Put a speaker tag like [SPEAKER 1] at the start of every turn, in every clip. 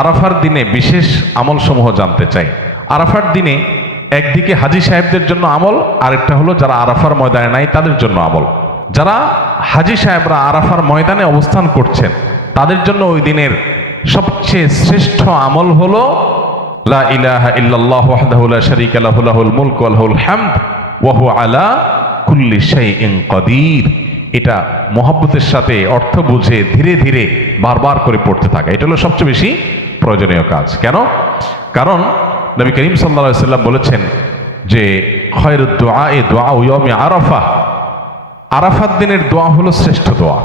[SPEAKER 1] আরাফার দিনে বিশেষ আমল সমূহ জানতে চাই। আরাফার দিনে একদিকে হাজি সাহেবদের জন্য আমল, আরেকটা হলো যারা আরাফার ময়দানে নাই, তাদের জন্য আমল। যারা হাজি সাহেবরা আরাফার ময়দানে অবস্থান করছেন, তাদের জন্য ওই দিনের সবচেয়ে শ্রেষ্ঠ আমল হলো, লা ইলাহা আলা এটা মহব্বতের সাথে অর্থ বুঝে ধীরে ধীরে বারবার করে পড়তে থাকা। এটা হলো সবচেয়ে বেশি প্রয়োজনীয় কাজ। কেন? কারণ নবী করিম সাল্লা সাল্লাম বলেছেন যে খয়ের দোয়া এ দোয়া উয়মে আরাফা। আরাফাত দিনের দোয়া হলো শ্রেষ্ঠ দোয়া।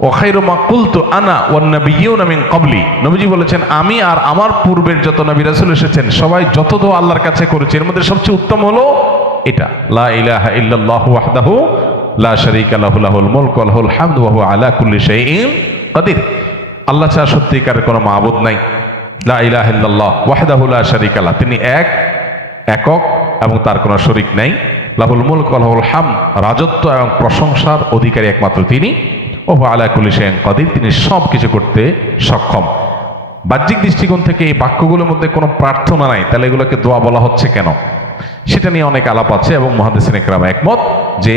[SPEAKER 1] ও খাইরুমা কুলতু আনা ও নবীন মিন কবলি নবীজি বলেছেন, আমি আর আমার পূর্বের যত নবী রাসূল এসেছেন, সবাই যত দোয়া আল্লাহর কাছে করেছে, এর মধ্যে সবচেয়ে উত্তম হলো এটা। লা ইলাহা ইল্লাল্লাহু ওয়াহদাহু লা শারীকা লাহু, লাহুল মুলকু ওয়া লাহুল হামদু ওয়া আলা কুল্লি শাইইন কাদির। আল্লাহ ছাড়া সত্যিকারের কোনো মাবুদ নাই। লা ইলাহা ইল্লাল্লাহ, ওয়াহদাহু লা শারীকা লাহ। তিনি এক, একক এবং তার কোনো শরিক নাই। লাহুল মুলক লাহুল হাম রাজত্ব এবং প্রশংসার অধিকারী একমাত্র তিনি। ও আলা কুলি শেন কাদির, তিনি সব কিছু করতে সক্ষম। বাহ্যিক দৃষ্টিকোণ থেকে এই বাক্যগুলোর মধ্যে কোনো প্রার্থনা নাই, তাহলে এগুলোকে দোয়া বলা হচ্ছে কেন? সেটা নিয়ে অনেক আলাপ আছে এবং মহাদেসিন একরাম একমত যে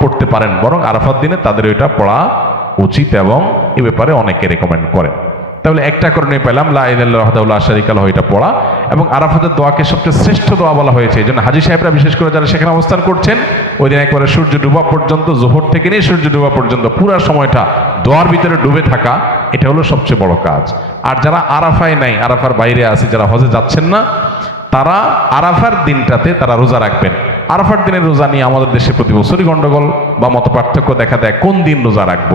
[SPEAKER 1] পড়তে পারেন, বরং আরাফার দিনে তাদের ওইটা পড়া উচিত এবং এ ব্যাপারে অনেকে রেকমেন্ড করেন। তাহলে একটা করে নিয়ে পেলাম, লা ইলাহা ওয়াহদাহু শারীকা লাহু, এটা পড়া। এবং আরাফাতের দোয়াকে সবচেয়ে শ্রেষ্ঠ দোয়া বলা হয়েছে। এই জন্য হাজি সাহেবরা, বিশেষ করে যারা সেখানে অবস্থান করছেন ওই দিন একবারে সূর্য ডুবা পর্যন্ত, জোহর থেকে নিয়ে সূর্য ডুবা পর্যন্ত, পুরো সময়টা দোয়ার ভিতরে ডুবে থাকা, এটা হলো সবচেয়ে বড় কাজ। আর যারা আরাফায় নাই, আরাফার বাইরে আছে, যারা হজে যাচ্ছেন না, তারা আরাফার দিনটাতে তারা রোজা রাখবেন। আরাফার দিনের রোজা নিয়ে আমাদের দেশে প্রতি বছরই গন্ডগোল বা মত পার্থক্য দেখা দেয়, কোন দিন রোজা রাখব?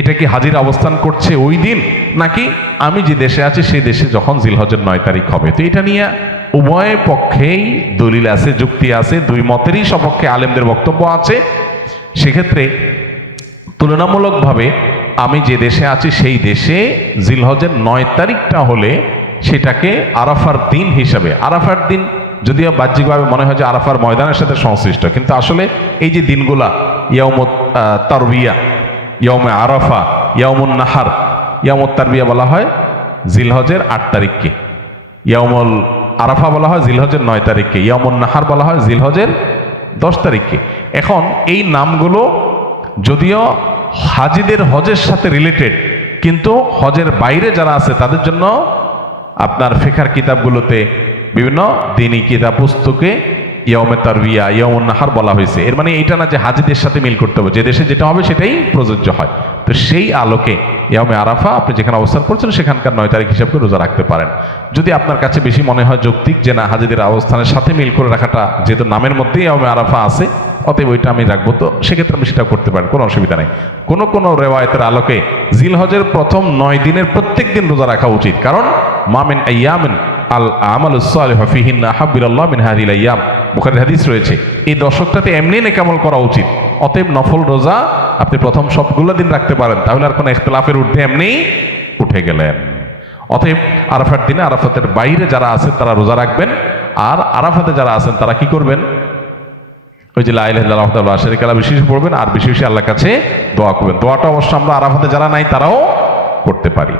[SPEAKER 1] এটা কি হাজির অবস্থান করছে ওই দিন? নাকি আমি যে দেশে আছি, সেই দেশে যখন জিলহজের নয় তারিখ হবে। তো এটা নিয়ে উভয় পক্ষেই দলিল আছে, যুক্তি আছে, দুই মতেরই সপক্ষে আলেমদের বক্তব্য আছে। সেক্ষেত্রে তুলনামূলকভাবে আমি যে দেশে আছি, সেই দেশে জিলহজের নয় তারিখটা হলে সেটাকে আরাফার দিন হিসাবে, আরাফার দিন যদিও বাহ্যিকভাবে মনে হয় যে আরাফার ময়দানের সাথে সংশ্লিষ্ট, কিন্তু আসলে এই যে দিনগুলা ইয়ামত তারবিয়া ইয়মে আরাফা ইয়ামুন নাহার ইয়ামত তারবিয়া বলা হয় জিলহজের আট তারিখকে। ইয়ামুল আরাফা বলা হয় জিলহজের নয় তারিখকে ইয়ামুন নাহার বলা হয় জিলহজের দশ তারিখকে। এখন এই নামগুলো যদিও হাজিদের হজের সাথে রিলেটেড কিন্তু হজের বাইরে যারা আছে তাদের জন্য আপনার ফেখার কিতাবগুলোতে বিভিন্ন দিনী কিতাব পুস্তকে ইয়মে তারবিয়া ইয়মুন নাহার বলা হয়েছে। এর মানে এইটা না যে হাজিদের সাথে মিল করতে হবে। যে দেশে যেটা হবে সেটাই প্রযোজ্য হয়। তো সেই আলোকে ইয়মে আরাফা আপনি যেখানে অবস্থান করছেন, সেখানকার নয় তারিখ হিসাবে রোজা রাখতে পারেন। যদি আপনার কাছে বেশি মনে হয় যৌক্তিক যে না, হাজিদের অবস্থানের সাথে মিল করে রাখাটা যেহেতু নামের মধ্যেই ইয়মে আরাফা আছে, অতএব ওইটা আমি রাখব। তো সেক্ষেত্রে আমি সেটা করতে পারেন, কোনো অসুবিধা নেই। কোনো কোনো রেওয়ায়তের আলোকে জিলহজের প্রথম নয় দিনের প্রত্যেক দিন রোজা রাখা উচিত। কারণ মামিন আয়ামিন আল আমাল ফিহিন আহাবিল্লাহ মিন হাদিল আয়াম বুখারের হাদিস রয়েছে, এই দশকটাতে এমনি নেকামল করা উচিত। অতএব নফল রোজা আপনি প্রথম সবগুলো দিন রাখতে পারেন, তাহলে আর কোনো ইখতলাফের ঊর্ধ্বে এমনি উঠে গেলেন। অতএব আরাফার দিনে আরাফাতের বাইরে যারা আছেন তারা রোজা রাখবেন, আর আরাফাতে যারা আছেন তারা কি করবেন? ওই যে লাইলাহ সেরিকালা বেশি বেশি পড়বেন, আর বেশি বেশি আল্লাহর কাছে দোয়া করবেন। দোয়াটা অবশ্য আমরা আরাফাতে যারা নাই তারাও করতে পারি।